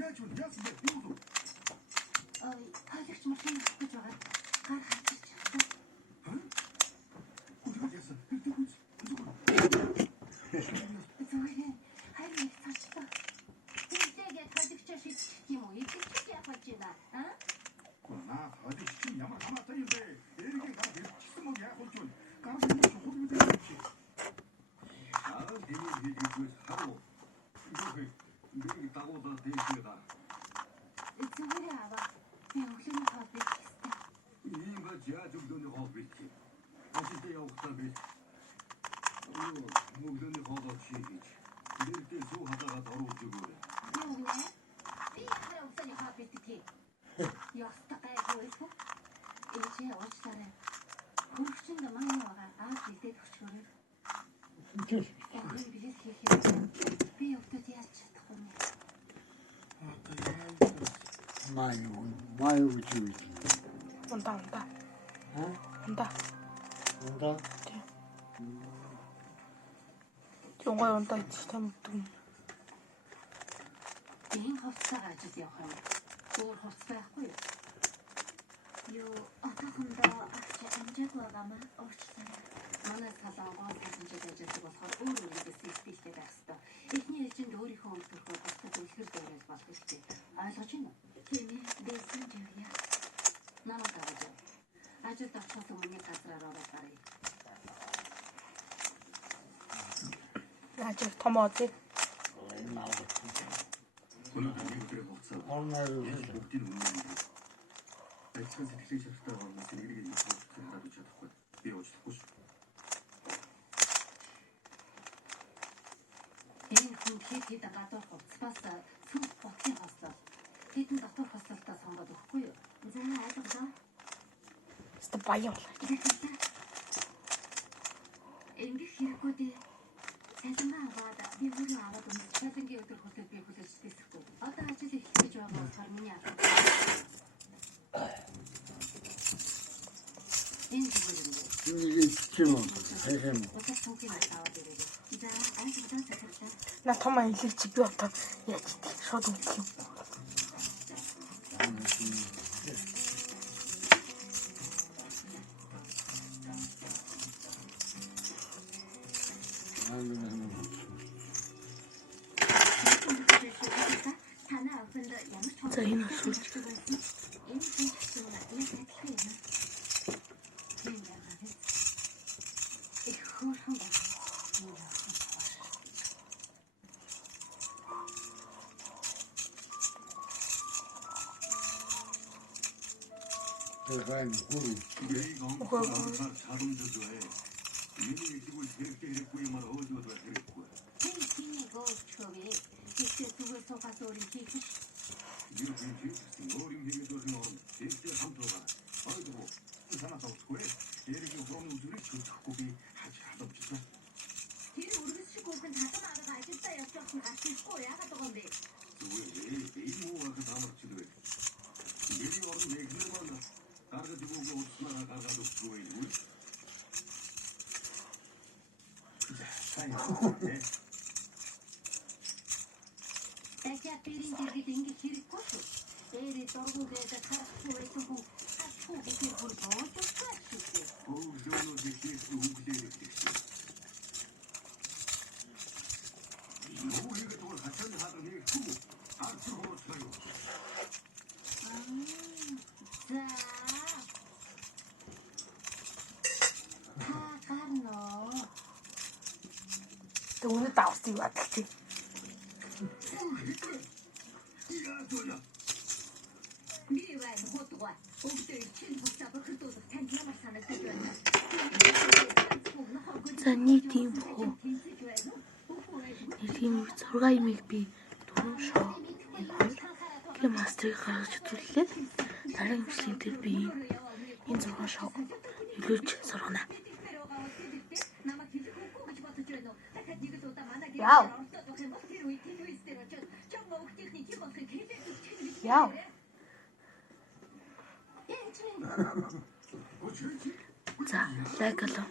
Яаж вэ? Яасан бэ? Юу вэ? Тойлагч машин авчихж байгаа. Гар хатчих чадсан. Үгүй яасан. Зүгээр. Харин цаачлаа. Тэжээгээ тойлагчаа шийдчих юм уу? Идэгч яах вэ чи наа? Наа тойлагч чи ямар хамаатай юм бэ? Эргийн гар бэлчсэн мөн яах вэ? Гар юм чухал юм дээ. Дэмий хийгээс харуу. Би дагуулаа дээшээ. Зүгээр аваа. Би өглөөний хоол бих хэвээр. Ийм гэж яаж өглөөний хоол бих юм? Ажил явахтаа би. Өглөөний хоолоо хийж. Дээрдээ суу хатагаад оруулж өгөөрэй. Юу нэ? Би яхаа өглөөний хоол бих тээ. Ястаа гайгүй. Эцээ уучлаарай. Хөрчинд маань байгаа аа хэлээд өчгөөрэй. Би өгдөд яаж чадахгүй юм. Маю үгүй. Унда. Жонгой унда идчихсэн юм. Энэ хавцаа ажил явах юм. Өөр хавц байхгүй юу? Юу атахандаа амжааг байгаамаа уучлаарай. Манай салон гол хэмжээд ажилладаг болохоор өөр системтэй байх хэрэгтэй. Эхний эжэнд өөрийнхөө үйлдвэрхөө бусдад үлгэр дээрээс болох хэрэгтэй. Ойлгож байна уу? Тийм ээ. Дэсэн жирэе. Намайг аваад. Ажилд очиход өмнө газраараа байгаарай. Ажил томоотой. Өнөөдөр хугацаа. Бүгдийн өмнө. Ажлын сэтгэлийн шалтгаан болмос нэрийг нь хэлж чадахгүй. Би уучлахгүй шүү. Энэ хүн хэд гадуур хувцас сүнс бодлын хослол. Хэдэн дотор хослолтоо сонгоод өгөхгүй юу? За ойлголоо. Өстө баян болоо. Эндих хэрэггүй дээ. Салмаа аваад би бүрэн аваад цалингийн өдөр хөтөд би хүлээж бисэхгүй. Одоо ажил их хийж байгаа болохоор миний аваад. Энэ зүгээр юм. Нэг чим уу? Хэхэм. Одоо цонхын аваад ирээ. За ойлголоо цахилаа. На том аялч би одоо яаж идэх шууд өгөх юм. За энэ сүүлч. Тэрхайн гүр. Миний тэгвэл хэрэггүй юмар өөдөөд хэрэггүй. Тэний гоочхови. Тэсээ зүгээр суугаас өөрийн хийх. Юу юм хийгээд орно. Тэсээ хамт байгаа. Ойдоо. Санаа тавьхгүй. Эргийн хөрөмний үзүрийг чөлөхгүй би хажаалж байна. Тэр өргөс шиг үгэн татан арга ажилдаа явж байгаа хүн гарчихгүй яагаад байгаа юм бэ? Зүгээр энэ муу агт амарчилвэ. Миний орон нэглэмэл гаргаж өгөөгүй утснараа гаргаад өгөхгүй юу? Тэгэ тэрийн дэргэд ингэ хэрэггүй шүү. Дээрээ дургуугээд харахгүй байсан хүн хатгүй гэхээр бүр боодчихсан шүү. Өглөөнөө хийх үглээ гэсэн. Юу хийгээд бол хатан хаад нэг хүн арч хоолцоо. За. Гарно. Тэгвэл давсан юу адилгүй. Би вай хотгоо. Өвдөр чин хуцаа бохирдуулах танд ямар санагдаж байна? За нэг тийм хөө. Нэг тийм 6 имийг би 4 шоо. Тэгээ мастрыг гаргаж төллөө. Дараагийн имчлийн дээр би энэ 6 шоо илүүж сургана. Яа. Яа. За, лайк алуу.